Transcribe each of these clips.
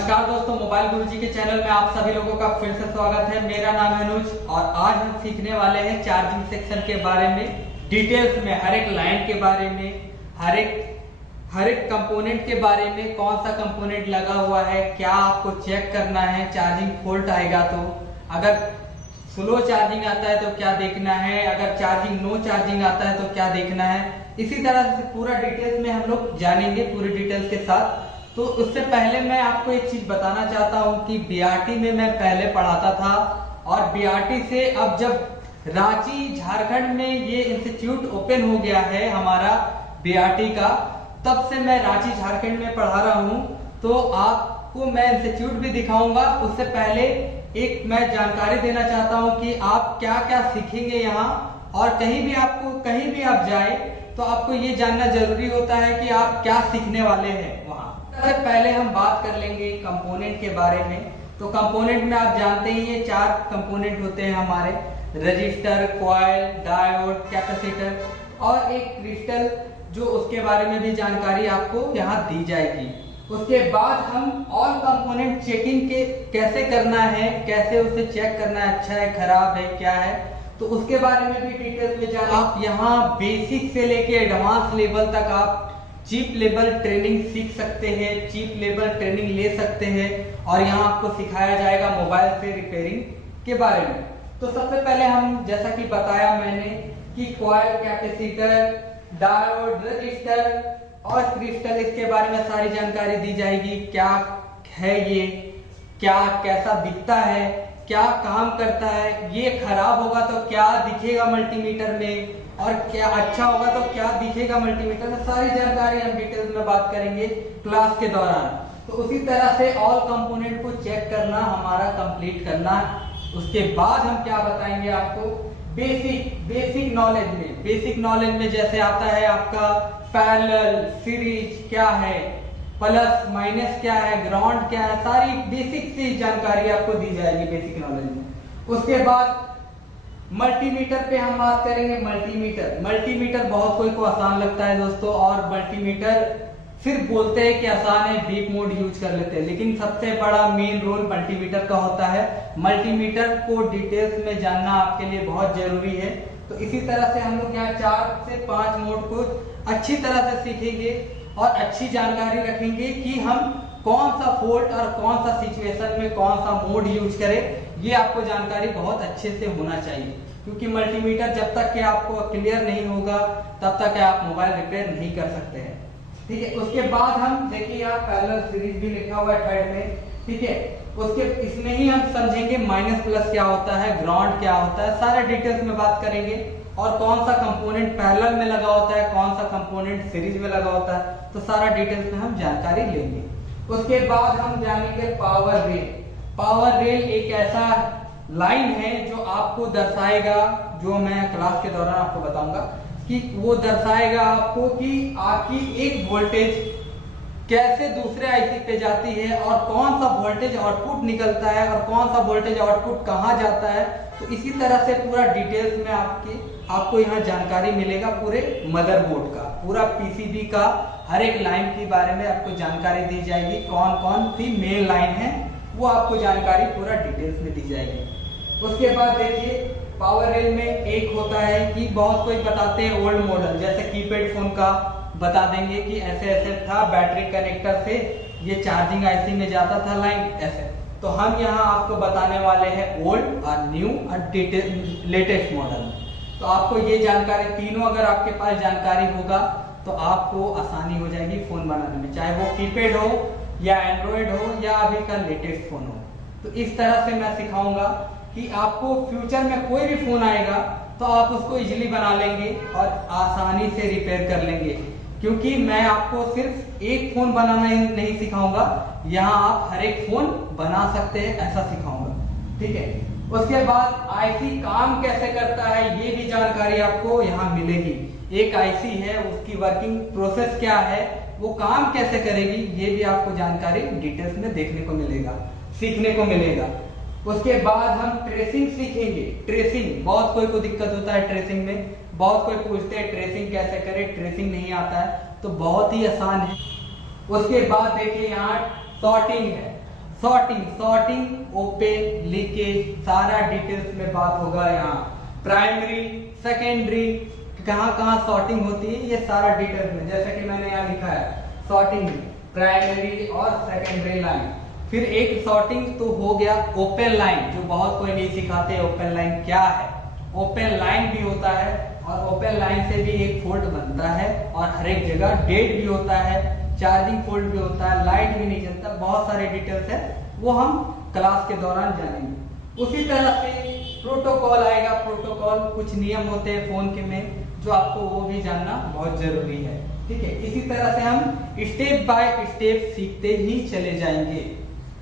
नमस्कार दोस्तों, मोबाइल गुरुजी के चैनल में आप सभी लोगों का फिर से स्वागत है। मेरा नाम है अनुज और आज हम सीखने वाले हैं चार्जिंग सेक्शन के बारे में, डिटेल्स में हर एक लाइन के बारे में, हर एक कंपोनेंट के बारे में, कौन सा कंपोनेंट लगा हुआ है, क्या आपको चेक करना है। चार्जिंग फॉल्ट आएगा तो अगर स्लो चार्जिंग आता है तो क्या देखना है, अगर चार्जिंग नो चार्जिंग आता है तो क्या देखना है। इसी तरह से पूरा डिटेल्स में हम लोग जानेंगे पूरे डिटेल्स के साथ। तो उससे पहले मैं आपको एक चीज बताना चाहता हूं कि बीआरटी में मैं पहले पढ़ाता था और बीआरटी से अब जब रांची झारखंड में ये इंस्टीट्यूट ओपन हो गया है हमारा बीआरटी का, तब से मैं रांची झारखंड में पढ़ा रहा हूं। तो आपको मैं इंस्टीट्यूट भी दिखाऊंगा। उससे पहले एक मैं जानकारी देना चाहता हूं कि आप क्या क्या सीखेंगे यहाँ, और कहीं भी आप जाए तो आपको ये जानना जरूरी होता है कि आप क्या सीखने वाले हैं वहाँ। सबसे पहले हम बात कर लेंगे कंपोनेंट के बारे में। तो कंपोनेंट में आप जानते ही हैं 4 कंपोनेंट होते हैं हमारे, रजिस्टर, कॉइल, डायोड, कैपेसिटर और एक क्रिस्टल, जो उसके बारे में भी जानकारी आपको यहाँ दी जाएगी। उसके बाद हम ऑल कंपोनेंट चेकिंग के कैसे करना है, कैसे उसे चेक करना है, अच्छा है, खराब है, क्या है, तो उसके बारे में भी डिटेल में जान। आप यहाँ बेसिक से लेके एडवांस लेवल तक आप चीप लेवल ट्रेनिंग सीख सकते हैं, चीप लेवल ट्रेनिंग ले सकते हैं, और यहाँ आपको सिखाया जाएगा मोबाइल से रिपेयरिंग के बारे में। तो सबसे पहले हम, जैसा कि बताया मैंने कि कॉइल, कैपेसिटर, डायोड, रजिस्टर और क्रिस्टल, इसके बारे में सारी जानकारी दी जाएगी। क्या है ये, क्या कैसा दिखता है, क्या काम करता है, ये खराब होगा तो क्या दिखेगा मल्टीमीटर में, और क्या अच्छा होगा तो क्या दिखेगा मल्टीमीटर में, सारी जानकारी हम डिटेल्स में बात करेंगे क्लास के दौरान। तो उसी तरह से ऑल कंपोनेंट को चेक करना हमारा कंप्लीट करना। उसके बाद हम क्या बताएंगे आपको, बेसिक नॉलेज में जैसे आता है आपका पैरेलल, सीरीज क्या है, प्लस माइनस क्या है, ग्राउंड क्या है, सारी बेसिक सी जानकारी आपको दी जाएगी बेसिक नॉलेज में। उसके बाद मल्टीमीटर पे हम बात करेंगे। मल्टीमीटर बहुत कोई को आसान लगता है दोस्तों, और मल्टीमीटर सिर्फ बोलते हैं कि आसान है, बीप मोड यूज कर लेते हैं, लेकिन सबसे बड़ा मेन रोल मल्टीमीटर का होता है। मल्टीमीटर को डिटेल्स में जानना आपके लिए बहुत जरूरी है। तो इसी तरह से हम लोग यहाँ 4 से 5 मोड को अच्छी तरह से सीखेंगे और अच्छी जानकारी रखेंगे कि हम कौन सा फॉल्ट और कौन सा सिचुएशन में कौन सा मोड यूज करें। ये आपको जानकारी बहुत अच्छे से होना चाहिए, क्योंकि मल्टीमीटर जब तक कि आपको क्लियर नहीं होगा तब तक आप मोबाइल रिपेयर नहीं कर सकते हैं। ठीक है। उसके बाद हम देखिए यहाँ पैरेलल सीरीज भी लिखा हुआ है थर्ड में। ठीक है। उसके इसमें ही हम समझेंगे माइनस प्लस क्या होता है, ग्राउंड क्या होता है, सारे डिटेल्स में बात करेंगे, और कौन सा कंपोनेंट पैरेलल में लगा होता है, कौन सा कंपोनेंट सीरीज में लगा होता है, तो सारा डिटेल्स में हम जानकारी लेंगे। उसके बाद हम जानेंगे पावर रेल एक ऐसा लाइन है जो आपको दर्शाएगा, जो मैं क्लास के दौरान आपको बताऊंगा, कि वो दर्शाएगा आपको कि आपकी एक वोल्टेज कैसे दूसरे आईसी पे जाती है, और कौन सा वोल्टेज आउटपुट निकलता है, और कौन सा वोल्टेज आउटपुट कहाँ जाता है। तो इसी तरह से पूरा डिटेल्स में आपको यहाँ जानकारी मिलेगा पूरे मदरबोर्ड का, पूरा पीसीबी का, हर एक लाइन के बारे में आपको जानकारी दी जाएगी। कौन कौन सी मेन लाइन है वो आपको जानकारी पूरा डिटेल्स में दी जाएगी। उसके बाद देखिए पावर रेल में एक होता है कि बहुत कोई बताते हैं ओल्ड मॉडल, जैसे कीपैड फोन का बता देंगे कि ऐसे ऐसे था, बैटरी कनेक्टर से ये चार्जिंग आईसी में जाता था लाइन ऐसे। तो हम यहाँ आपको बताने वाले हैं ओल्ड और न्यू और लेटेस्ट मॉडल। तो आपको ये जानकारी तीनों अगर आपके पास जानकारी होगा तो आपको आसानी हो जाएगी फोन बनाने में, चाहे वो कीपैड हो या एंड्रॉयड हो या अभी का लेटेस्ट फोन हो। तो इस तरह से मैं सिखाऊंगा कि आपको फ्यूचर में कोई भी फोन आएगा तो आप उसको इजीली बना लेंगे और आसानी से रिपेयर कर लेंगे, क्योंकि मैं आपको सिर्फ एक फोन बनाना नहीं सिखाऊंगा, यहाँ आप हर एक फोन बना सकते हैं ऐसा सिखाऊंगा। ठीक है। उसके बाद आईसी काम कैसे करता है ये भी जानकारी आपको यहाँ मिलेगी। एक आईसी है, उसकी वर्किंग प्रोसेस क्या है, वो काम कैसे करेगी, ये भी आपको जानकारी डिटेल्स में देखने को मिलेगा, सीखने को मिलेगा। उसके बाद हम ट्रेसिंग सीखेंगे। ट्रेसिंग बहुत कोई को दिक्कत होता है ट्रेसिंग में, बहुत कोई पूछते हैं ट्रेसिंग कैसे करें, ट्रेसिंग नहीं आता है, तो बहुत ही आसान है। उसके बाद देखिए यहाँ सॉर्टिंग है। सॉर्टिंग ओपन लीकेज सारा डिटेल्स में बात होगा यहाँ। प्राइमरी सेकेंडरी कहाँ कहाँ सॉर्टिंग होती है ये सारा डिटेल्स में, जैसे कि मैंने यहाँ लिखा है सॉर्टिंग प्राइमरी और सेकेंडरी लाइन। फिर एक सॉर्टिंग तो हो गया ओपन लाइन, जो बहुत कोई नहीं सिखाते ओपन लाइन क्या है। ओपन लाइन भी होता है और ओपन लाइन से भी एक फोल्ड बनता है और हर एक जगह डेड भी होता है, चार्जिंग फोल्ड भी होता है, लाइट भी नहीं जलता, बहुत सारे डिटेल्स है, वो हम क्लास के दौरान जानेंगे। उसी तरह से प्रोटोकॉल आएगा। प्रोटोकॉल कुछ नियम होते हैं फोन के में जो आपको वो भी जानना बहुत जरूरी है, ठीक है। इसी तरह से हम स्टेप बाय स्टेप सीखते ही चले जाएंगे,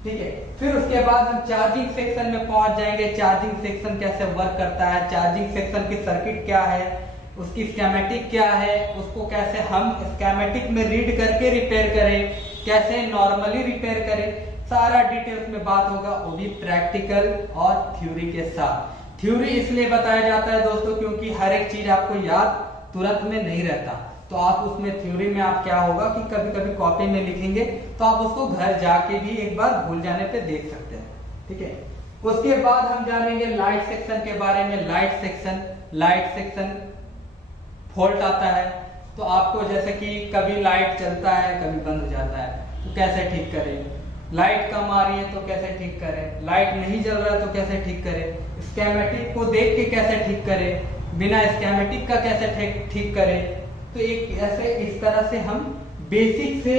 ठीक है। फिर उसके बाद हम चार्जिंग सेक्शन में पहुंच जाएंगे। चार्जिंग सेक्शन कैसे वर्क करता है, चार्जिंग सेक्शन की सर्किट क्या है, उसकी स्कीमेटिक क्या है, उसको कैसे हम स्कीमेटिक में रीड करके रिपेयर करें, कैसे नॉर्मली रिपेयर करें, सारा डिटेल्स में बात होगा, वो भी प्रैक्टिकल और थ्योरी के साथ। थ्योरी इसलिए बताया जाता है दोस्तों क्योंकि हर एक चीज आपको याद तुरंत में नहीं रहता, तो आप उसमें थ्योरी में आप क्या होगा कि कभी कभी कॉपी में लिखेंगे तो आप उसको घर जाके भी एक बार भूल जाने पे देख सकते हैं, ठीक है। उसके बाद हम जानेंगे लाइट सेक्शन के बारे में। लाइट सेक्शन फॉल्ट आता है तो आपको जैसे कि कभी लाइट चलता है कभी बंद हो जाता है, तो कैसे ठीक करें, लाइट कम आ रही है तो कैसे ठीक करें, लाइट नहीं जल रहा है तो कैसे ठीक करें, स्कीमेटिक को देख के कैसे ठीक करें, बिना स्कीमेटिक का कैसे ठीक करें। तो एक ऐसे इस तरह से हम बेसिक से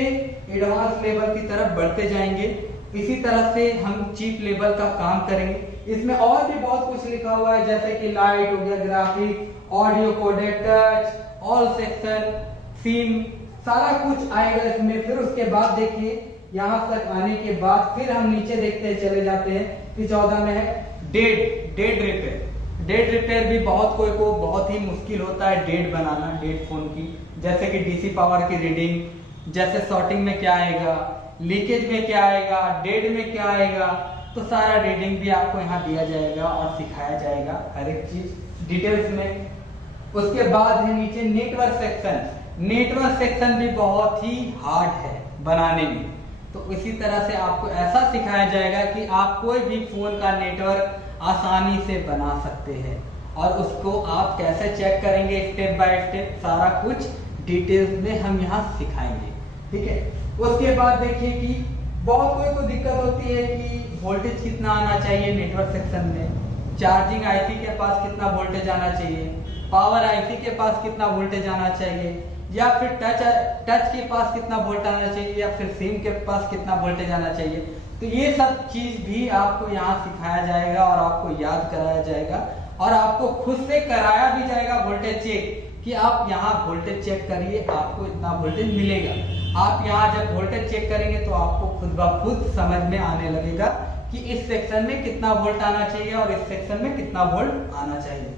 एडवांस लेवल की तरफ बढ़ते जाएंगे। इसी तरह से हम चीप लेवल का काम करेंगे। इसमें और भी बहुत कुछ लिखा हुआ है जैसे कि लाइट हो गया, graphic, audio codec, touch, all section, SIM, सारा कुछ आएगा इसमें। फिर उसके बाद देखिए यहाँ तक आने के बाद फिर हम नीचे देखते चले जाते हैं कि 14 में है डेड रिपेयर। डेड रिपेयर भी बहुत कोई को बहुत ही मुश्किल होता है डेड बनाना, डेड फोन की, जैसे कि डीसी पावर की रीडिंग, जैसे सॉर्टिंग में क्या आएगा, लीकेज में क्या आएगा, डेड में क्या आएगा, तो सारा रीडिंग भी आपको यहाँ दिया जाएगा और सिखाया जाएगा हर एक चीज डिटेल्स में। उसके बाद है नीचे नेटवर्क सेक्शन। नेटवर्क सेक्शन भी बहुत ही हार्ड है बनाने में, तो इसी तरह से आपको ऐसा सिखाया जाएगा कि आप कोई भी फोन का नेटवर्क आसानी से बना सकते हैं और उसको आप कैसे चेक करेंगे स्टेप बाय स्टेप, सारा कुछ डिटेल्स में हम यहाँ सिखाएंगे, ठीक है। उसके बाद देखिए कि बहुत कोई को दिक्कत होती है कि वोल्टेज कितना आना चाहिए नेटवर्क सेक्शन में, चार्जिंग आईसी के पास कितना वोल्टेज आना चाहिए, पावर आईसी के पास कितना वोल्टेज आना चाहिए, या फिर टच के पास कितना वोल्ट आना चाहिए, या फिर सिम के पास कितना वोल्टेज आना चाहिए। तो ये सब चीज भी आपको यहाँ सिखाया जाएगा और आपको याद कराया जाएगा और आपको खुद से कराया भी जाएगा वोल्टेज चेक कि आप यहाँ वोल्टेज चेक करिए, आपको इतना वोल्टेज मिलेगा। आप यहाँ जब वोल्टेज चेक करेंगे तो आपको खुद ब खुद समझ में आने लगेगा कि इस सेक्शन में कितना वोल्ट आना चाहिए और इस सेक्शन में कितना वोल्ट आना चाहिए।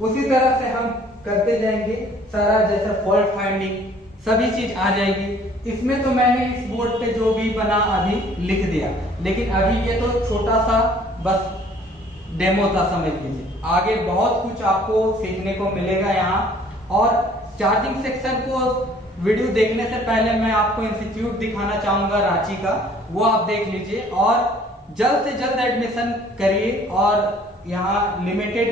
उसी तरह से हम करते जाएंगे सारा, जैसे फॉल्ट फाइंडिंग सभी चीज आ जाएगी। इसमें तो मैंने इस बोर्ड पे जो भी बना अभी लिख दिया, लेकिन अभी ये तो छोटा सा बस डेमो था, समझ लीजिए। आगे बहुत कुछ आपको सीखने को मिलेगा यहाँ। और चार्जिंग सेक्शन को वीडियो देखने से पहले मैं आपको इंस्टीट्यूट दिखाना चाहूंगा रांची का, वो आप देख लीजिए और जल्द से जल्द एडमिशन करिए। और यहाँ लिमिटेड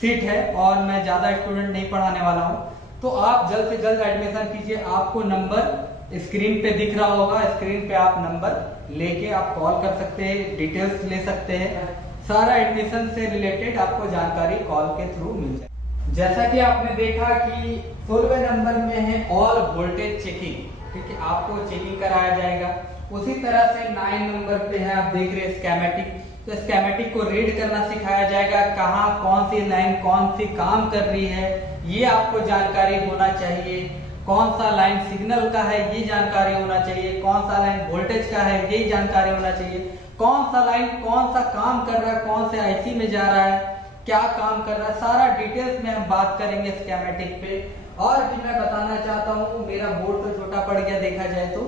सीट है और मैं ज्यादा स्टूडेंट नहीं पढ़ाने वाला हूँ, तो आप जल्द से जल्द एडमिशन कीजिए। आपको नंबर स्क्रीन पे दिख रहा होगा, स्क्रीन पे आप नंबर लेके आप कॉल कर सकते हैं, डिटेल्स ले सकते हैं, सारा एडमिशन से रिलेटेड आपको जानकारी कॉल के थ्रू मिल जाए। जैसा कि आपने देखा कि 16वें नंबर में है ऑल वोल्टेज चेकिंग, ठीक है, आपको चेकिंग कराया जाएगा। उसी तरह से 9 नंबर पे है, आप देख रहे हैं स्कीमेटिक, तो स्कीमेटिक को रीड करना सिखाया जाएगा, कहाँ कौन सी लाइन कौन सी काम कर रही है ये आपको जानकारी होना चाहिए, कौन सा लाइन सिग्नल का है ये जानकारी होना चाहिए, कौन सा लाइन वोल्टेज का है ये जानकारी होना चाहिए, कौन सा लाइन कौन सा काम कर रहा है, कौन से आईसी में जा रहा है, क्या काम कर रहा है, सारा डिटेल्स में हम बात करेंगे स्कीमेटिक पे। और भी मैं बताना चाहता हूँ, मेरा बोर्ड तो छोटा पड़ गया देखा जाए तो,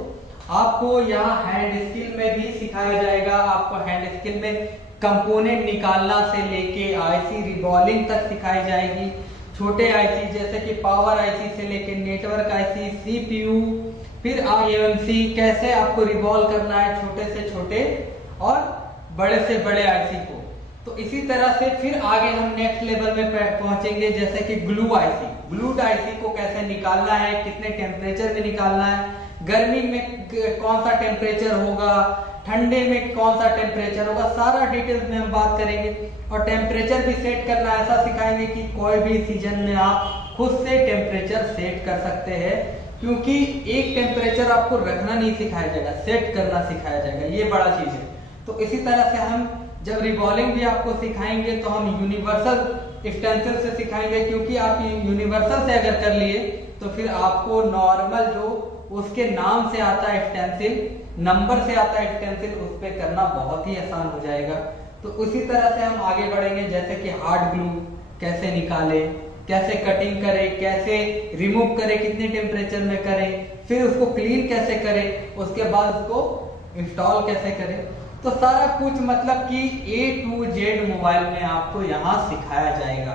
आपको यहाँ हैंड स्किल में भी सिखाया जाएगा। आपको हैंड स्किल में कंपोनेंट निकालना से लेके आईसी रिबॉलिंग तक सिखाई जाएगी। छोटे आईसी जैसे कि पावर आईसी से लेके नेटवर्क आईसी, सीपीयू, फिर आईएमसी कैसे आपको रिवॉल्व करना है छोटे से छोटे, और बड़े से बड़े आईसी को। तो इसी तरह से फिर आगे हम नेक्स्ट लेवल में पहुंचेंगे, जैसे कि ग्लू आईसी। ग्लूड आईसी को कैसे निकालना है, कितने टेम्परेचर में निकालना है, गर्मी में कौन सा टेम्परेचर होगा, ठंडे में कौन सा टेम्परेचर होगा, सारा डिटेल्स में हम बात करेंगे। और टेम्परेचर भी सेट करना ऐसा सिखाएंगे कि कोई भी सीजन में आप खुद से टेम्परेचर सेट कर सकते हैं, क्योंकि एक टेम्परेचर आपको रखना नहीं सिखाया जाएगा, सेट करना सिखाया जाएगा, ये बड़ा चीज है। तो इसी तरह से हम जब रिवॉल्विंग भी आपको सिखाएंगे तो हम यूनिवर्सल स्टेंसिल से सिखाएंगे, क्योंकि आप यूनिवर्सल से अगर कर लिए तो फिर आपको नॉर्मल जो उसके नाम से आता है स्टेंसिल, नंबर से आता है स्टेंसिल, उस पे करना बहुत ही आसान हो जाएगा। तो उसी तरह से हम आगे बढ़ेंगे, जैसे कि हार्ड ग्लू कैसे निकाले, कैसे कटिंग करें, कैसे रिमूव करें, कितने टेम्परेचर में करें, फिर उसको क्लीन कैसे करें, उसके बाद उसको इंस्टॉल कैसे करें। तो सारा कुछ मतलब कि A to Z मोबाइल में आपको यहाँ सिखाया जाएगा।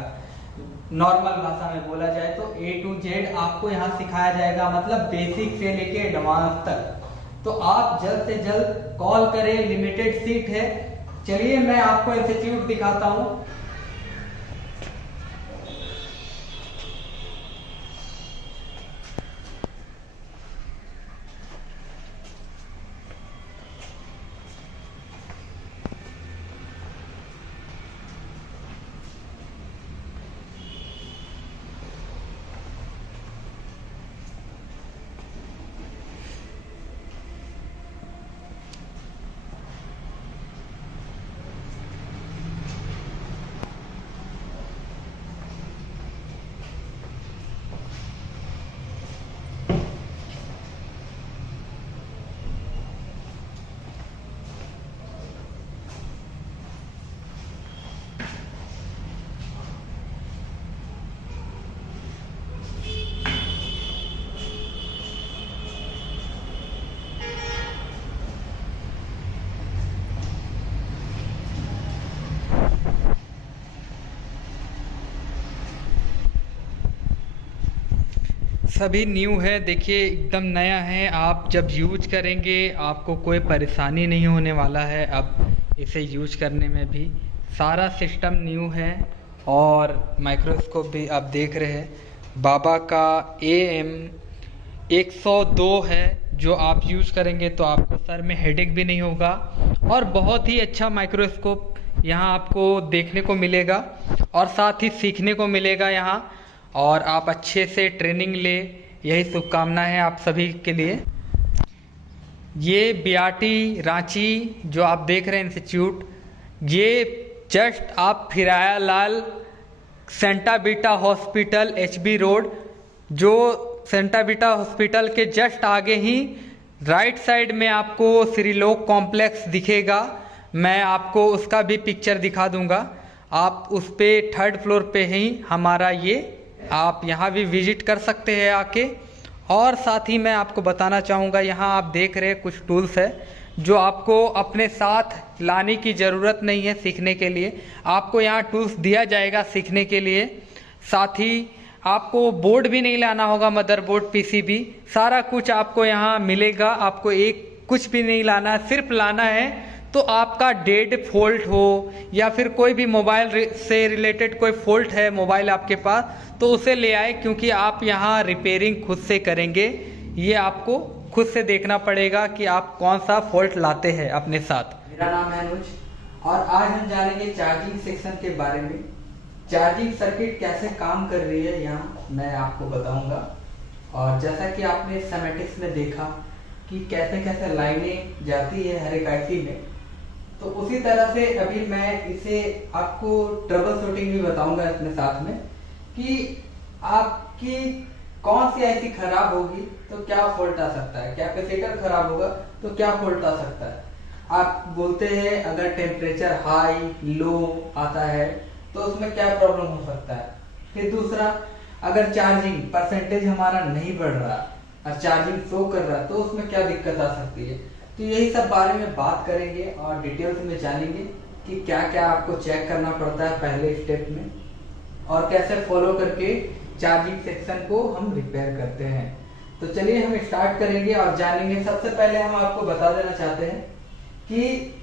नॉर्मल भाषा में बोला जाए तो A to Z आपको यहाँ सिखाया जाएगा, मतलब बेसिक से लेके एडवांस तक। तो आप जल्द से जल्द कॉल करें, लिमिटेड सीट है। चलिए मैं आपको इंस्टीट्यूट दिखाता हूँ। सभी न्यू है, देखिए एकदम नया है। आप जब यूज करेंगे आपको कोई परेशानी नहीं होने वाला है। अब इसे यूज करने में भी सारा सिस्टम न्यू है। और माइक्रोस्कोप भी आप देख रहे हैं, बाबा का AM102 है, जो आप यूज करेंगे तो आपको सर में हेडेक भी नहीं होगा। और बहुत ही अच्छा माइक्रोस्कोप यहाँ आपको देखने को मिलेगा और साथ ही सीखने को मिलेगा यहाँ, और आप अच्छे से ट्रेनिंग ले, यही शुभकामना है आप सभी के लिए। ये BRT रांची जो आप देख रहे हैं इंस्टीट्यूट, ये जस्ट आप Firaya Lal Santevita hospital HB road, जो सेंटा बीटा हॉस्पिटल के जस्ट आगे ही राइट साइड में आपको श्रीलोक कॉम्प्लेक्स दिखेगा। मैं आपको उसका भी पिक्चर दिखा दूंगा। आप उस पे 3rd फ्लोर पे ही हमारा ये, आप यहाँ भी विजिट कर सकते हैं आके। और साथ ही मैं आपको बताना चाहूँगा, यहाँ आप देख रहे हैं कुछ टूल्स है जो आपको अपने साथ लाने की ज़रूरत नहीं है सीखने के लिए। आपको यहाँ टूल्स दिया जाएगा सीखने के लिए। साथ ही आपको बोर्ड भी नहीं लाना होगा, मदरबोर्ड PCB सारा कुछ आपको यहाँ मिलेगा। आपको एक कुछ भी नहीं लाना है, सिर्फ लाना है तो आपका डेड फॉल्ट हो या फिर कोई भी मोबाइल से रिलेटेड कोई फॉल्ट है मोबाइल आपके पास, तो उसे ले आए, क्योंकि आप यहाँ रिपेयरिंग खुद से करेंगे। ये आपको खुद से देखना पड़ेगा कि आप कौन सा फॉल्ट लाते हैं अपने साथ। मेरा नाम है अनुज और आज हम जानेंगे चार्जिंग सेक्शन के बारे में। चार्जिंग सर्किट कैसे काम कर रही है यहाँ मैं आपको बताऊंगा। और जैसा कि आपने स्कीमेटिक्स में देखा कि कैसे कैसे लाइनें जाती है हर एक आईसी में, तो उसी तरह से अभी मैं इसे आपको ट्रबल शूटिंग भी बताऊंगा अपने साथ में, कि आपकी कौन सी आईसी खराब होगी तो क्या फॉल्ट आ सकता है, कैपेसिटर खराब होगा तो क्या फॉल्ट आ सकता है। आप बोलते हैं अगर टेम्परेचर हाई लो आता है तो उसमें क्या प्रॉब्लम हो सकता है। फिर दूसरा, अगर चार्जिंग परसेंटेज हमारा नहीं बढ़ रहा और चार्जिंग शो कर रहा तो उसमें क्या दिक्कत आ सकती है। तो यही सब बारे में बात करेंगे और डिटेल्स में जानेंगे कि क्या क्या आपको चेक करना पड़ता है पहले स्टेप में, और कैसे फॉलो करके चार्जिंग सेक्शन को हम रिपेयर करते हैं। तो चलिए हम स्टार्ट करेंगे और जानेंगे। सबसे पहले हम आपको बता देना चाहते हैं कि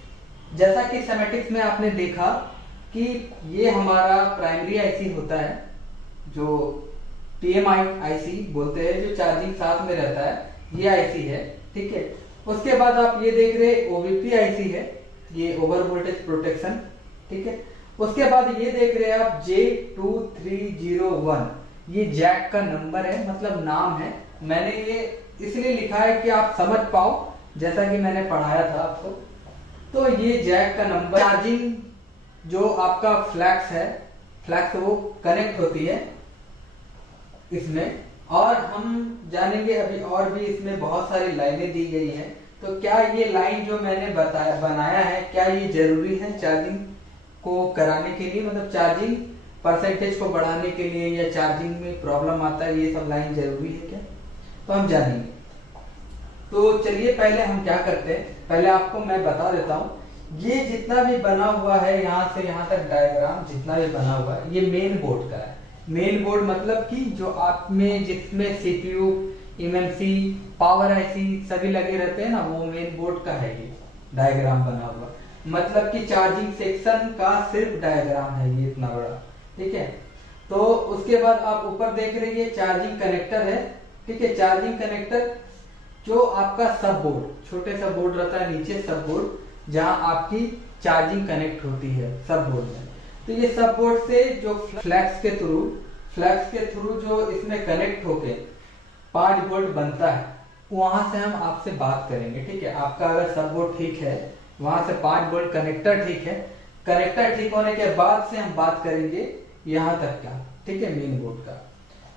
जैसा कि सेमेटिक्स में आपने देखा कि ये हमारा प्राइमरी आईसी होता है, जो पीएमआई आईसी बोलते हैं, जो चार्जिंग साथ में रहता है, ये आईसी है। ठीक है, उसके बाद आप ये देख रहे ओवीपी आईसी है, ये ओवर वोल्टेज प्रोटेक्शन। ठीक है, उसके बाद ये देख रहे हैं आप J2301, ये जैक का नंबर है, मतलब नाम है। मैंने ये इसलिए लिखा है कि आप समझ पाओ, जैसा कि मैंने पढ़ाया था आपको। तो ये जैक का नंबर, चार्जिंग जो आपका फ्लैक्स है, फ्लैक्स वो कनेक्ट होती है इसमें। और हम जानेंगे अभी और भी इसमें बहुत सारी लाइनें दी गई हैं। तो क्या ये लाइन जो मैंने बनाया है, क्या ये जरूरी है चार्जिंग को कराने के लिए, मतलब चार्जिंग परसेंटेज को बढ़ाने के लिए, या चार्जिंग में प्रॉब्लम आता है, ये सब लाइन जरूरी है क्या? तो हम जानेंगे। तो चलिए पहले हम क्या करते हैं, पहले आपको मैं बता देता हूं। ये जितना भी बना हुआ है, यहां से यहां तक डायग्राम जितना भी बना हुआ है, ये मेन बोर्ड का है। मेन बोर्ड मतलब कि जो आप में जिसमें सीपीयू, एमएमसी, पावर आईसी सभी लगे रहते हैं ना, वो मेन बोर्ड का है ये डायग्राम बना हुआ। मतलब कि चार्जिंग सेक्शन का सिर्फ डायग्राम है ये इतना बड़ा। ठीक है, तो उसके बाद आप ऊपर देख रहे हैं चार्जिंग कनेक्टर है। ठीक है, चार्जिंग कनेक्टर जो आपका सब बोर्ड, छोटे सा बोर्ड रहता है नीचे, सब बोर्ड जहां आपकी चार्जिंग कनेक्ट होती है सब बोर्ड में। तो ये सब बोर्ड से जो फ्लैक्स के थ्रू जो इसमें कनेक्ट होके 5 वोल्ट बनता है, वहां से हम आपसे बात करेंगे। ठीक है, आपका अगर सब बोर्ड ठीक है, वहां से 5 वोल्ट कनेक्टर ठीक है, कनेक्टर ठीक होने के बाद से हम बात करेंगे यहां तक का। ठीक है, मेन बोर्ड का।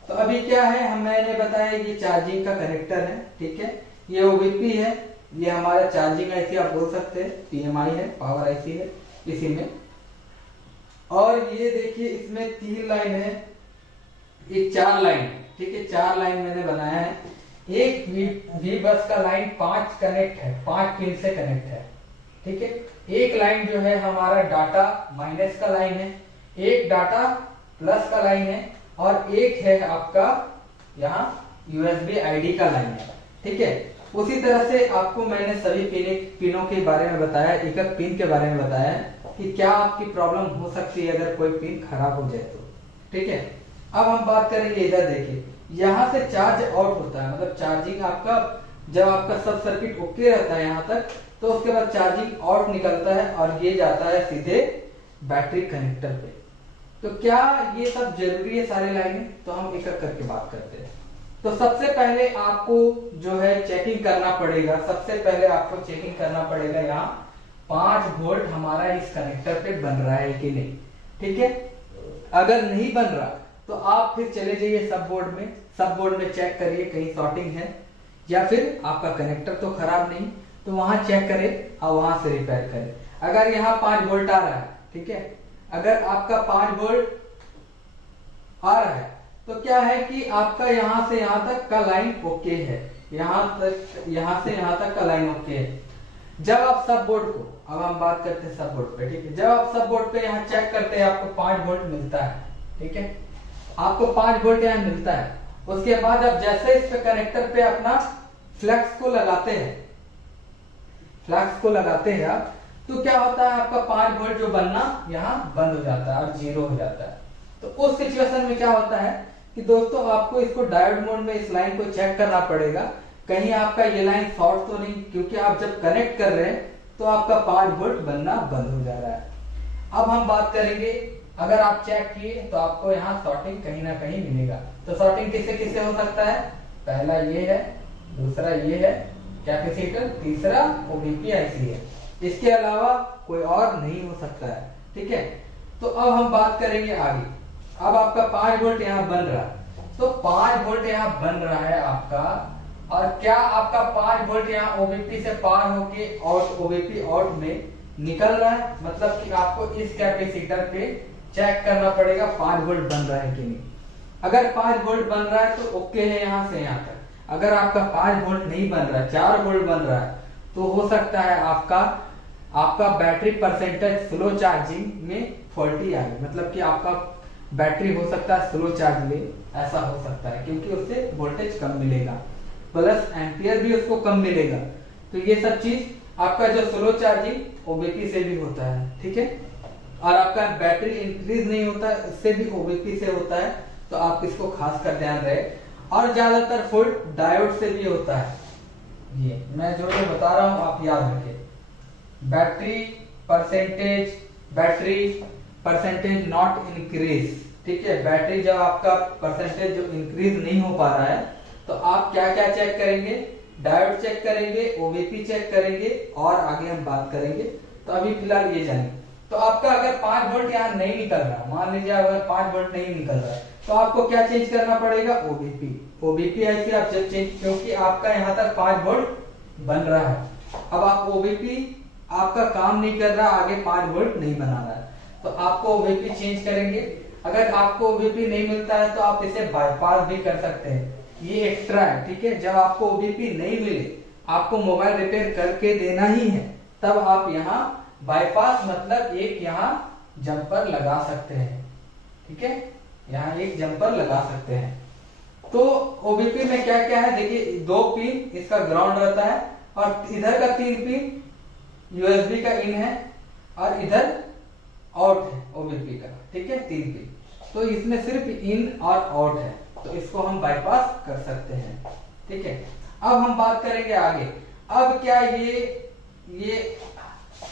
तो अभी क्या है, हम मैंने बताया ये चार्जिंग का कनेक्टर है। ठीक है, ये ओवीपी है, ये हमारा चार्जिंग आईसी आप बोल सकते हैं, पीएमआई है, पावर आईसी है इसी में। और ये देखिए इसमें 3 लाइन है, एक 4 लाइन। ठीक है, 4 लाइन मैंने बनाया है। एक वी बस का लाइन 5 कनेक्ट है, 5 पिन से कनेक्ट है। ठीक है, एक लाइन जो है हमारा डाटा माइनस का लाइन है, एक डाटा प्लस का लाइन है, और एक है आपका यहाँ यूएसबी आईडी का लाइन है। ठीक है, उसी तरह से आपको मैंने सभी पिनों के बारे में बताया, एक एक पिन के बारे में बताया कि क्या आपकी प्रॉब्लम हो सकती है अगर कोई पिन खराब हो जाए तो। ठीक है, अब हम बात करेंगे, इधर देखिए, यहाँ से चार्ज आउट होता है, मतलब चार्जिंग आपका जब आपका सब सर्किट ओके रहता है यहाँ तक, तो उसके बाद चार्जिंग आउट निकलता है और ये जाता है सीधे बैटरी कनेक्टर पे। तो क्या ये सब जरूरी है सारे लाइनें? तो हम एक एक करके बात करते हैं। तो सबसे पहले आपको जो है चेकिंग करना पड़ेगा, सबसे पहले आपको चेकिंग करना पड़ेगा यहाँ 5 वोल्ट हमारा इस कनेक्टर पे बन रहा है कि नहीं। ठीक है, अगर नहीं बन रहा तो आप फिर चले जाइए सब बोर्ड में चेक करिए कहीं शॉर्टिंग है, या फिर आपका कनेक्टर तो खराब नहीं, तो वहां चेक करें और वहां से रिपेयर करें। अगर यहाँ 5 वोल्ट आ रहा है, ठीक है, अगर आपका 5 वोल्ट आ रहा है तो क्या है कि आपका यहाँ से यहाँ तक का लाइन ओके है, यहाँ से यहाँ तक का लाइन ओके है। जब आप सब बोर्ड को, अब हम बात करते हैं सब बोर्ड पे। ठीक है, जब आप सब बोर्ड पे यहाँ चेक करते हैं आपको 5 वोल्ट मिलता है। ठीक है, आपको 5 वोल्ट यहाँ मिलता है। उसके बाद आप जैसे इस पे कनेक्टर पे अपना फ्लैक्स को लगाते हैं आप, तो क्या होता है आपका 5 वोल्ट जो बनना यहाँ बंद हो जाता है और 0 हो जाता है। तो उस सिचुएशन में क्या होता है कि दोस्तों आपको इसको डायोड मोड में इस लाइन को चेक करना पड़ेगा, कहीं आपका ये लाइन शॉर्ट तो नहीं, क्योंकि आप जब कनेक्ट कर रहे हैं तो आपका 5 वोल्ट बनना बंद हो जा रहा है। अब हम बात करेंगे, अगर आप चेक किए तो आपको यहाँ शॉर्टिंग कहीं ना कहीं मिलेगा। तो शॉर्टिंग किससे किससे हो सकता है? पहला ये है, दूसरा ये है कैपेसिटर, तीसरा ओवीपी आईसी है, इसके अलावा कोई और नहीं हो सकता है। ठीक है, तो अब हम बात करेंगे आगे। अब आपका 5 वोल्ट यहाँ बन रहा है, तो 5 वोल्ट यहाँ बन रहा है आपका, और क्या आपका 5 वोल्ट यहाँ ओवीपी से पार होके और ओवीपी आउट में निकल रहा है, मतलब कि आपको इस कैपेसिटर पे चेक करना पड़ेगा 5 वोल्ट बन रहा है कि नहीं। अगर 5 वोल्ट बन रहा है तो ओके है यहाँ से यहाँ तक। अगर आपका 5 वोल्ट नहीं बन रहा है, 4 वोल्ट बन रहा है, तो हो सकता है आपका बैटरी परसेंटेज स्लो चार्जिंग में फॉल्टी आ गई, मतलब कि आपका बैटरी हो सकता है स्लो चार्ज ले, ऐसा हो सकता है, क्योंकि उससे वोल्टेज कम मिलेगा, प्लस एम्पियर भी उसको कम मिलेगा। तो ये सब चीज आपका जो स्लो चार्जिंग ओबीपी से भी होता है, ठीक है। और आपका बैटरी इंक्रीज नहीं होता, इससे भी ओबीपी से होता है, तो आप इसको खास कर ध्यान रहे। और ज्यादातर फॉल्ट डायोड से भी होता है। ये मैं जो बता रहा हूं आप याद रखें। बैटरी परसेंटेज नॉट इंक्रीज, ठीक है। बैटरी जब आपका परसेंटेज जो इंक्रीज नहीं हो पा रहा है, तो आप क्या क्या चेक करेंगे, डायोड चेक करेंगे, ओबीपी चेक करेंगे, और आगे हम बात करेंगे। तो अभी फिलहाल ये जानिए। तो आपका अगर 5 वोल्ट यहाँ नहीं निकल रहा, मान लीजिए अगर 5 वोल्ट नहीं निकल रहा है, तो आपको क्या चेंज करना पड़ेगा, ओबीपी ऐसे आप जब चेंज, क्योंकि आपका यहाँ तक 5 वोल्ट बन रहा है। अब आप ओबीपी आपका काम नहीं कर रहा, आगे 5 वोल्ट नहीं बना रहा है, तो आपको ओबीपी चेंज करेंगे। अगर आपको ओबीपी नहीं मिलता है तो आप इसे बाईपास भी कर सकते हैं, ये एक्स्ट्रा है, ठीक है। जब आपको ओबीपी नहीं मिले, आपको मोबाइल रिपेयर करके देना ही है, तब आप यहाँ बाईपास मतलब एक यहाँ जंपर लगा सकते हैं, ठीक है। यहाँ एक जंपर लगा सकते हैं। तो ओबीपी में क्या क्या है देखिए, 2 पिन इसका ग्राउंड रहता है, और इधर का 3 पिन यूएसबी का इन है, और इधर आउट है ओबीपी का, ठीक है, 3 पिन। तो इसमें सिर्फ इन और आउट है, तो इसको हम बाईपास कर सकते हैं, ठीक है। अब हम बात करेंगे आगे। अब क्या ये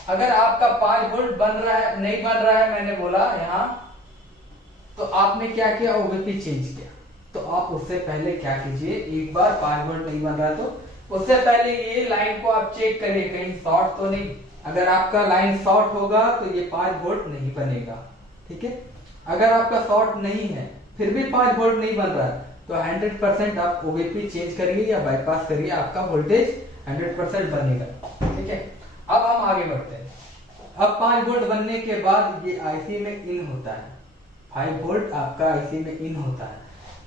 अगर आपका 5 वोल्ट बन रहा है, नहीं बन रहा है, मैंने बोला यहाँ, तो आपने क्या किया, ओबीपी चेंज किया। तो आप उससे पहले क्या कीजिए, एक बार 5 वोल्ट नहीं बन रहा है तो उससे पहले ये लाइन को आप चेक करिए कहीं शॉर्ट तो नहीं। अगर आपका लाइन शॉर्ट होगा तो ये 5 वोल्ट नहीं बनेगा, ठीक है। अगर आपका शॉर्ट नहीं है, फिर भी 5 वोल्ट नहीं बन रहा है, तो 100% आप ओबीपी चेंज करिए या बाईपास करिए, आपका वोल्टेज 100% बनेगा, ठीक है। अब हम आगे बढ़ते हैं। अब 5 वोल्ट बनने के बाद ये आईसी में इन होता है, 5 वोल्ट आपका आईसी में इन होता है।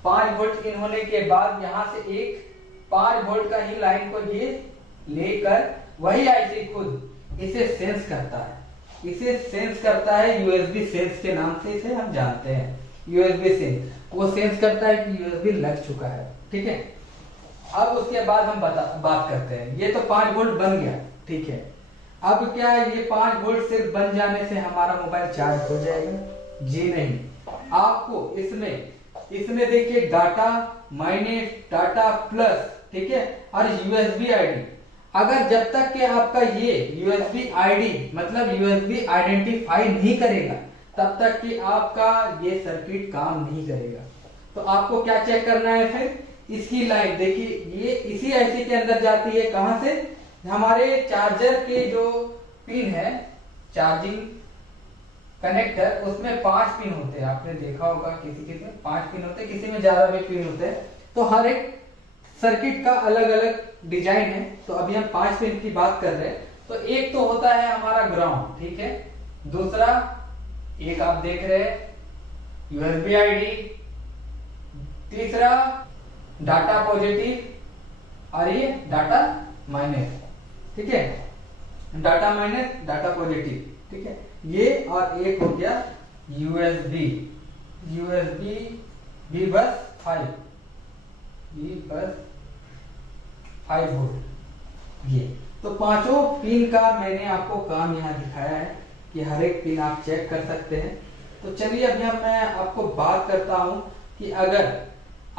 5 वोल्ट इन होने के बाद यहाँ से एक 5 वोल्ट का ही लाइन को ये लेकर वही आईसी खुद इसे सेंस करता है, इसे सेंस करता है यूएसबी सेंस के नाम से इसे हम जानते हैं, यूएसबी सेंस। वो सेंस करता है कि यूएसबी लग चुका है, ठीक है। अब उसके बाद हम बात करते हैं। ये तो 5 वोल्ट बन गया, ठीक है। अब क्या है, ये 5 वोल्ट सिर्फ बन जाने से हमारा मोबाइल चार्ज हो जाएगा? जी नहीं, आपको इसमें देखिए डाटा माइनस, डाटा प्लस, ठीक है, और यूएसबी आईडी। अगर जब तक कि आपका ये यूएसबी आईडी मतलब यूएसबी आइडेंटिफाई नहीं करेगा, तब तक कि आपका ये सर्किट काम नहीं करेगा। तो आपको क्या चेक करना है, फिर इसकी लाइन देखिए, ये इसी आईसी के अंदर जाती है, कहां से, हमारे चार्जर के जो पिन है, चार्जिंग कनेक्टर, उसमें 5 पिन होते हैं। आपने देखा होगा किसी में 5 पिन होते हैं, किसी में ज्यादा भी पिन होते हैं। तो हर एक सर्किट का अलग अलग डिजाइन है। तो अभी हम 5 पिन की बात कर रहे हैं। तो एक तो होता है हमारा ग्राउंड, ठीक है। दूसरा एक आप देख रहे हैं यूएसबी आईडी, तीसरा डाटा पॉजिटिव, और ये डाटा माइनस, ठीक है, डाटा माइनस डाटा पॉजिटिव, ठीक है। ये और एक हो गया यूएसबी भी बस 5 वोल्ट। ये तो पांचों पिन का मैंने आपको काम यहाँ दिखाया है कि हर एक पिन आप चेक कर सकते हैं। तो चलिए अभी मैं आपको बात करता हूं कि अगर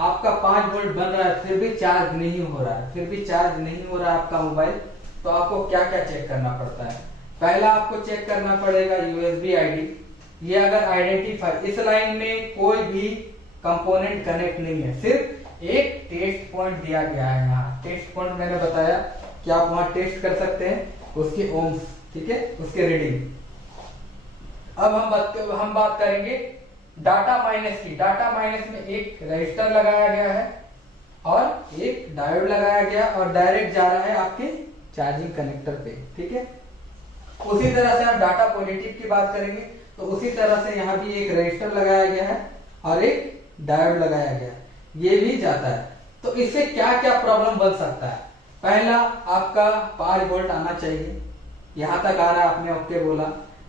आपका 5 वोल्ट बन रहा है, फिर भी चार्ज नहीं हो रहा है आपका मोबाइल, तो आपको क्या क्या चेक करना पड़ता है। पहला आपको चेक करना पड़ेगा यूएसबी आईडी। ये अगर आइडेंटिफाई, इस लाइन में कोई भी कंपोनेंट कनेक्ट नहीं है, सिर्फ एक टेस्ट पॉइंट दिया गया है। यहाँ टेस्ट पॉइंट मैंने बताया कि आप वहां टेस्ट कर सकते हैं उसके ओम्स, ठीक है, उसके रीडिंग। अब हम बात करेंगे डाटा माइनस की। डाटा माइनस में एक रजिस्टर लगाया गया है और एक डायोड लगाया गया और डायरेक्ट जा रहा है आपके चार्जिंग कनेक्टर पे, ठीक है। उसी तरह से आप डाटा पॉजिटिव की बात करेंगे तो उसी तरह से यहाँ भी एक रजिस्टर लगाया गया है और एक डायोड लगाया गया, ये भी जाता है। तो इससे क्या क्या प्रॉब्लम बन सकता है। पहला, आपका 5 वोल्ट आना चाहिए, यहां तक आ रहा है, आपने ओके बोला।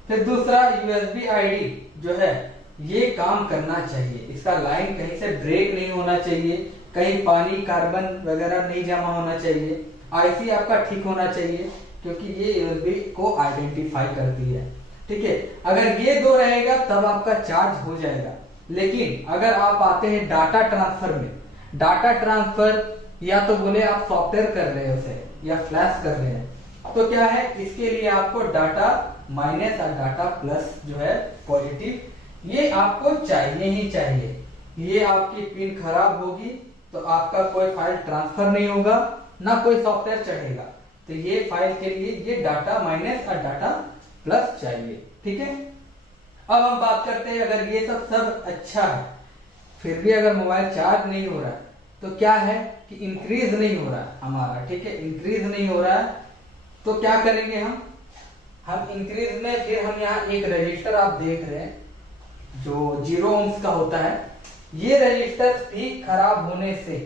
फिर दूसरा, यूएसबी आईडी जो है ये काम करना चाहिए, इसका लाइन कहीं से ब्रेक नहीं होना चाहिए, कहीं पानी कार्बन वगैरह नहीं जमा होना चाहिए, आईसी आपका ठीक होना चाहिए। क्योंकि ये यूएसबी को आइडेंटिफाई करती है। ठीक है, अगर ये दो रहेगा तब आपका चार्ज हो जाएगा। लेकिन अगर आप आते हैं डाटा ट्रांसफर में, डाटा ट्रांसफर या तो बोले आप सॉफ्टवेयर कर रहे हो उसे या फ्लैश कर रहे हैं, तो क्या है, इसके लिए आपको डाटा माइनस और डाटा प्लस जो है पॉजिटिव, ये आपको चाहिए ही चाहिए। ये आपकी पिन खराब होगी तो आपका कोई फाइल ट्रांसफर नहीं होगा, ना कोई सॉफ्टवेयर चढ़ेगा। तो ये फाइल के लिए ये डाटा माइनस और डाटा प्लस चाहिए। ठीक है, अब हम बात करते हैं, अगर ये सब अच्छा है फिर भी अगर मोबाइल चार्ज नहीं हो रहा है तो क्या है कि इंक्रीज नहीं हो रहा है हमारा। ठीक है, इंक्रीज नहीं हो रहा है तो क्या करेंगे हम इंक्रीज में फिर हम यहाँ एक रजिस्टर आप देख रहे हैं जो 0 ohms का होता है, ये रजिस्टर भी खराब होने से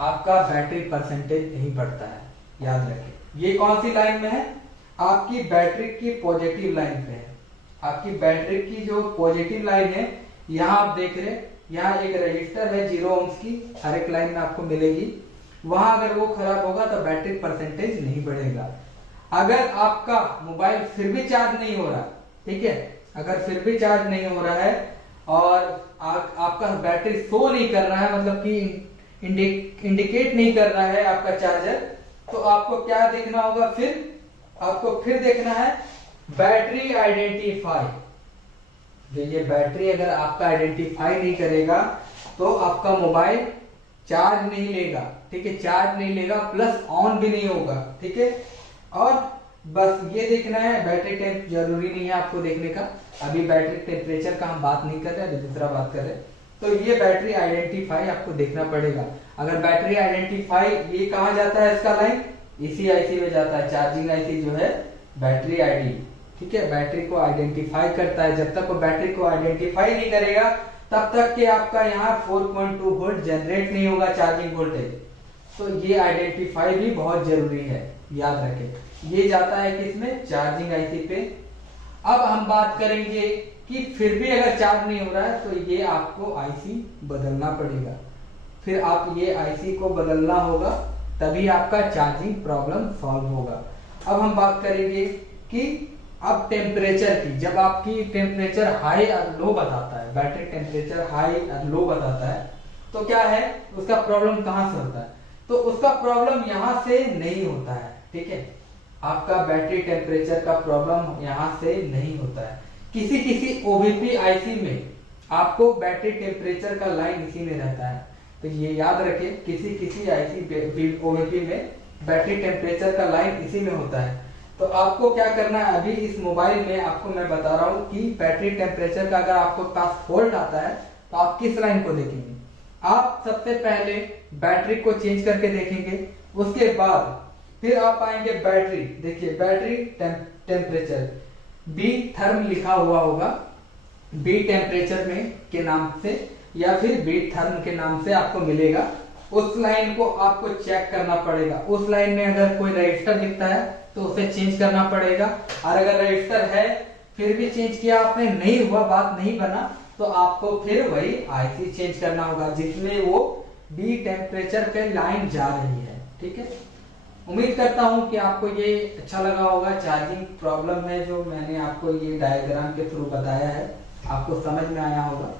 आपका बैटरी परसेंटेज नहीं बढ़ता है, याद रखें। ये कौन सी लाइन में है, आपकी बैटरी की पॉजिटिव लाइन पे है। आपकी बैटरी की जो पॉजिटिव लाइन है, यहाँ आप देख रहे हैं, यहाँ एक रजिस्टर है 0 ohms की, हर एक लाइन में आपको मिलेगी। वहां अगर वो खराब होगा तो बैटरी परसेंटेज नहीं बढ़ेगा। अगर आपका मोबाइल फिर भी चार्ज नहीं हो रहा, ठीक है, अगर फिर भी चार्ज नहीं हो रहा है और आपका बैटरी शो नहीं कर रहा है, मतलब कि इंडिकेट नहीं कर रहा है आपका चार्जर, तो आपको क्या देखना होगा, फिर आपको फिर देखना है बैटरी आइडेंटिफाई। ये बैटरी अगर आपका आइडेंटिफाई नहीं करेगा तो आपका मोबाइल चार्ज नहीं लेगा। ठीक है, चार्ज नहीं लेगा, प्लस ऑन भी नहीं होगा। ठीक है, और बस ये देखना है, बैटरी टेम्प जरूरी नहीं है आपको देखने का, अभी बैटरी टेम्परेचर का हम बात नहीं कर रहे, अभी दूसरा बात कर रहे हैं। तो ये बैटरी आइडेंटिफाई आपको देखना पड़ेगा। अगर बैटरी आइडेंटिफाई ये कहाँ जाता है, इसका लाइन इसी आईसी में जाता है, चार्जिंग आईसी जो है बैटरी आईडी। ठीक है, बैटरी को आइडेंटिफाई करता है। जब तक वो बैटरी को आइडेंटिफाई नहीं करेगा तब तक कि आपका यहाँ 4.2 वोल्ट जनरेट नहीं होगा चार्जिंग वोल्टेज। तो ये आइडेंटिफाई भी बहुत जरूरी है, याद रखें। ये जाता है किसमें, चार्जिंग आईसी पे। अब हम बात करेंगे कि फिर भी अगर चार्ज नहीं हो रहा है तो ये आपको आईसी बदलना पड़ेगा। फिर आप ये आईसी को बदलना होगा, तभी आपका चार्जिंग प्रॉब्लम सॉल्व होगा। अब हम बात करेंगे कि अब टेम्परेचर की, जब आपकी टेम्परेचर हाई और लो बताता है, बैटरी टेम्परेचर हाई और लो बताता है, तो क्या है उसका प्रॉब्लम कहां से होता है, तो उसका प्रॉब्लम यहां से नहीं होता है। ठीक है, आपका बैटरी टेम्परेचर का प्रॉब्लम यहां से नहीं होता है। किसी किसी ओबीपी आईसी में आपको बैटरी टेम्परेचर का लाइन इसी में रहता है, तो ये याद रखें, किसी किसी आईसी ओबीपी में बैटरी टेम्परेचर का लाइन इसी में होता है। तो आपको क्या करना है, अभी इस मोबाइल में आपको मैं बता रहा हूँ कि बैटरी टेम्परेचर का अगर आपको पास फॉल्ट आता है तो आप किस लाइन को देखेंगे। आप सबसे पहले बैटरी को चेंज करके देखेंगे, उसके बाद फिर आप आएंगे बैटरी, देखिए बैटरी टेम्परेचर, बी थर्म लिखा हुआ होगा, बी टेम्परेचर में के नाम से या फिर बी थर्म के नाम से आपको मिलेगा। उस लाइन को आपको चेक करना पड़ेगा। उस लाइन में अगर कोई रजिस्टर दिखता है तो उसे चेंज करना पड़ेगा, और अगर रजिस्टर है फिर भी चेंज किया आपने, नहीं हुआ, बात नहीं बना, तो आपको फिर वही आईसी चेंज करना होगा जिसमें वो बी टेम्परेचर पे लाइन जा रही है। ठीक है, उम्मीद करता हूं कि आपको ये अच्छा लगा होगा। चार्जिंग प्रॉब्लम है जो मैंने आपको ये डायग्राम के थ्रू बताया है, आपको समझ में आया होगा।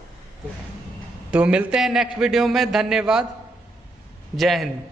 तो मिलते हैं नेक्स्ट वीडियो में, धन्यवाद, जय हिंद।